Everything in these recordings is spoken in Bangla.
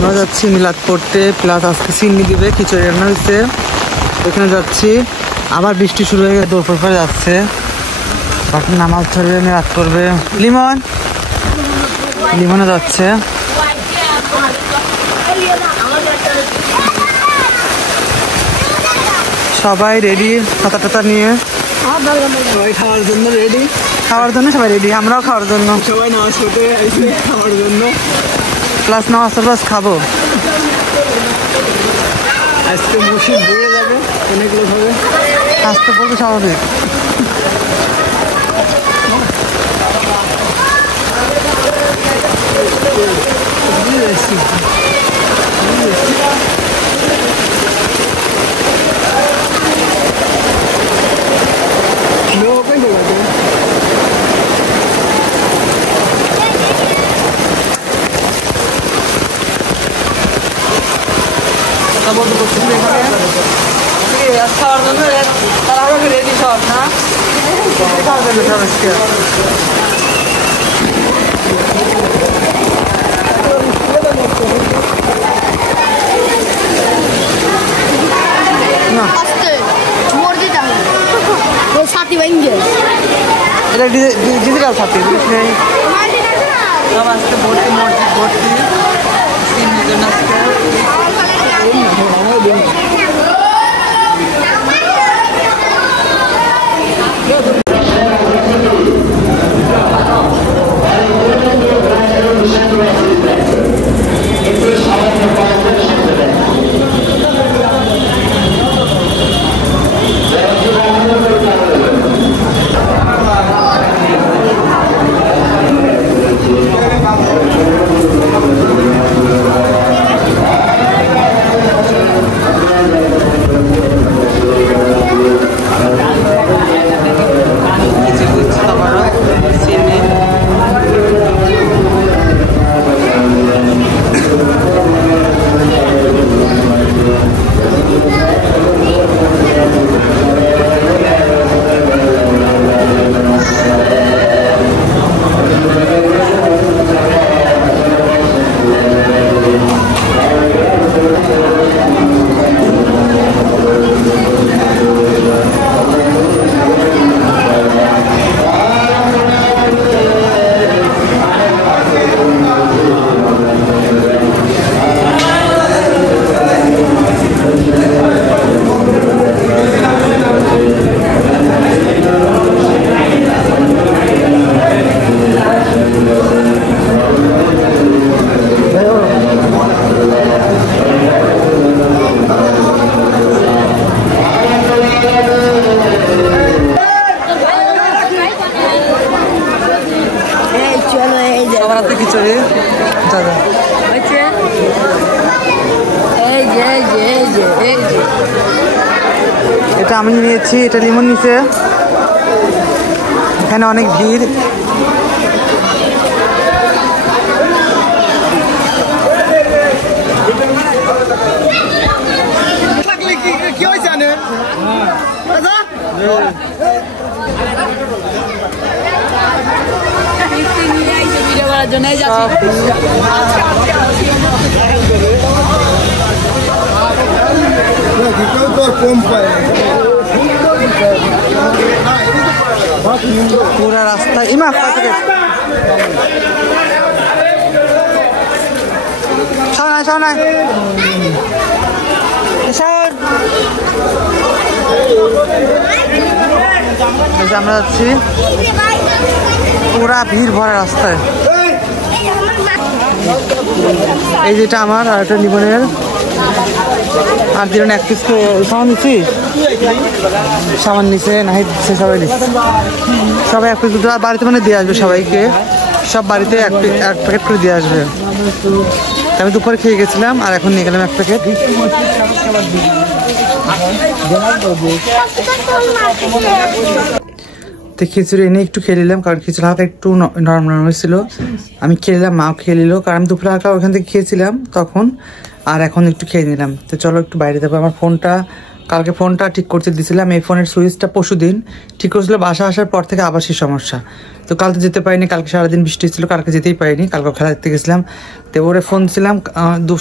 আমরা যাচ্ছি মিলাদ পড়তে, প্লাস আজকে সিন্নি দিবে, খিচুড়ি রান্না হচ্ছে, ওখানে যাচ্ছি। আবার বৃষ্টি শুরু হয়ে গেছে, দুপুর পরে যাচ্ছে, এখন নামাজ ধরবে, মিলাদ পড়বে। লিমনে যাচ্ছে। সবাই রেডি ছাতা টাতা নিয়ে, সবাই খাওয়ার জন্য রেডি, খাওয়ার জন্য সবাই রেডি, আমরাও খাওয়ার জন্য, সবাই নামাজ পড়তে আইছে খাওয়ার জন্য, প্লাস নামাজ প্লাস খাবো। আজকে মসজিদ ভরে যাবে, অনেক লোক হবে, আসতে পড়বে স্বাভাবিক। খাওয়ার জন্য তারা আমাকে রেডি সব না খাওয়ার জন্য সব আজকে। এটা ডিজিটাল সাথী নেই সব আজকে ভর্তি, মসজিদ ভর্তি সিন্নির জন্য আজকে। খিচুড়ি দাদা এটা আমি নিয়েছি, এটা লিমন নিচে। এখানে অনেক ভিড়, পুরা রাস্তা ইমা আমরা যাচ্ছি, পুরা ভিড় ভরা রাস্তায়। এই যেটা আমার, আর একটা জীবনের, আর জীবনে এক পিস সামান নিচ্ছিস, সামান নিচে নাহি দিচ্ছে, সবাই দিচ্ছে, সবাই এক পিস দুটো বাড়িতে মানে দিয়ে আসবে সবাইকে, সব বাড়িতে এক প্যাকেট করে দিয়ে আসবে। আমি দুপুরে খেয়ে গেছিলাম আর এখন নিয়ে গেলাম এক প্যাকেট। তো খিচুড়ি এনে একটু খেয়ে নিলাম, কারণ খিচুড়ি হালকা একটু নরম নরম হয়েছিল, আমি খেয়ে নিলাম, মাও খেয়ে নিল, কারণ আমি দুপুরে হালকা ওখান থেকে খেয়েছিলাম তখন, আর এখন একটু খেয়ে নিলাম। তো চলো একটু বাইরে যাবো, আমার ফোনটা কালকে ফোনটা ঠিক করতে দিয়েছিলাম, এই ফোনের সুইচটা পরশুদিন ঠিক করেছিল, বাসা আসার পর থেকে আবার সেই সমস্যা। তো কাল তো যেতে পারিনি, কালকে সারাদিন বৃষ্টি ছিল, কালকে যেতেই পারিনি, কালকে খেলা দেখতে গেছিলাম। তো ওরে ফোন ছিলাম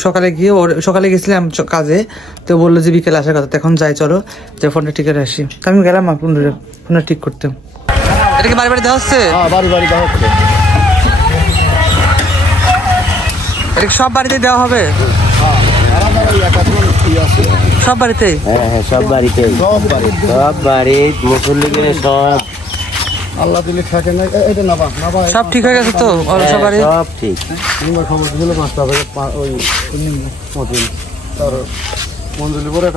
সকালে গিয়ে, ওর সকালে গেছিলাম কাজে, তো বললো যে বিকেলে আসার কথা। তো এখন যাই চলো যে ফোনটা ঠিক করে আসি। তো আমি গেলাম ফোনটা ঠিক করতে। এটা কি বাড়ি বাড়ি দেওয়া হচ্ছে? বাড়ি বাড়ি দেওয়া হচ্ছে। এটা কি সব বাড়িতে দেওয়া হবে? সব বাড়িতে? হ্যাঁ সব বাড়িতে, সব বাড়ি মুসল্লি গেলে সব আল্লাহ দিলে থাকে না। এটা নাবা নাবা সব ঠিক হয়ে গেছে তো? সব বাড়ি সব ঠিক। খবর দিলে 5টা ওই মঞ্জুরি পরে